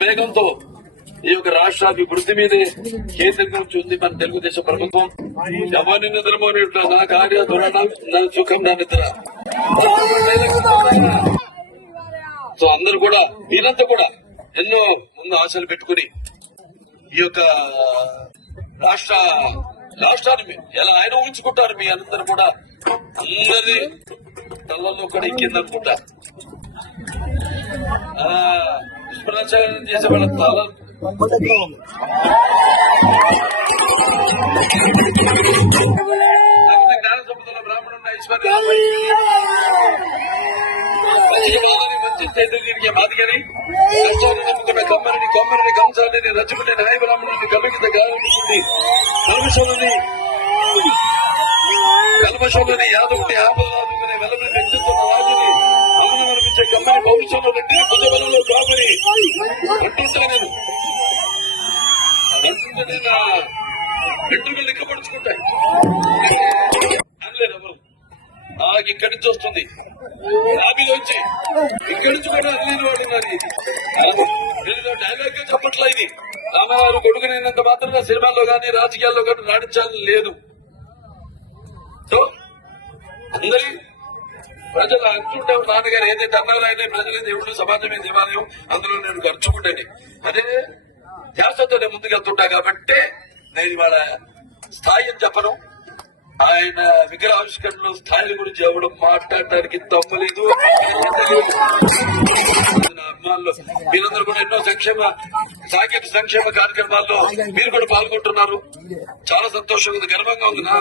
వేగంతో ఈ యొక్క రాష్ట్ర అభివృద్ధి మీదే కేంద్రీకరించి ఉంది మన తెలుగుదేశం ప్రభుత్వం. ఎవరి నిద్రపోయినట్లు నా కార్య నా సుఖం నా నిద్ర. సో అందరు కూడా మీరంతా కూడా ఎన్నో ముందు ఆశలు పెట్టుకుని ఈ యొక్క రాష్ట్ర రాష్ట్రాన్ని మీ- ఎలా ఆయన ఊహించుకుంటారు మీ అందరు కూడా అందరి కళ్ళల్లో కూడా ఎక్కిందనుకుంటా. ఆ, దుష్ప్రచారం చేసే వాళ్ళ తల జ్ఞాన సంపదల బ్రాహ్మణుడు ఐశ్వర్య మంచిగా వాళ్ళని మంచి చైతన్యానికి మాదిగని నమ్ముకున్న కమ్మరిని కొమ్మరిని కంసాలని రచుకుని నాయ బ్రాహ్మణుని కలిగిత గాలిని కల్మషులని కల్మషులని యాదవుని ఆపదాదుకునే వెలమి వ్యక్తిత్వం రాజుని అమలు అనిపించే కమ్మని భవిష్యత్తులో వ్యక్తిని కాపని అంటుంటే నా వెంట్రుకలు లెక్కపడుచుకుంటాయి అనలేదు ఎవరు నాకు ఇక్కడి నుంచి వస్తుంది. వచ్చి. ఇక్కడి నుంచి కూడా అల్లేని వాడు ఉన్నారు వీళ్ళతో డైలాగ్ చెప్పట్లా ఇది. రామారావు కొడుకునైనంత మాత్రం సినిమాల్లో కానీ రాజకీయాల్లో కానీ రాణించాలని లేదు. సో అందరి ప్రజలు అంటుంటావు నాన్నగారు ఏదైతే అన్నారు ఆయన ప్రజలే దేవుడు సమాజమే దేవాలయం అందులో నేను ఖర్చుకుంటాను అదే ధ్యాసతోనే ముందుకెళ్తుంటా కాబట్టే నేను ఇవాళ స్థాయి అని చెప్పను. ఆయన విగ్రహావిష్కరణలో స్థాయిల గురించి ఎవడం మాట్లాడటానికి తప్పలేదు. అభిమానులు మీరందరూ కూడా ఎన్నో సంక్షేమ సాంకేతిక సంక్షేమ కార్యక్రమాల్లో మీరు కూడా పాల్గొంటున్నారు. చాలా సంతోషంగా ఉంది గర్వంగా ఉంది.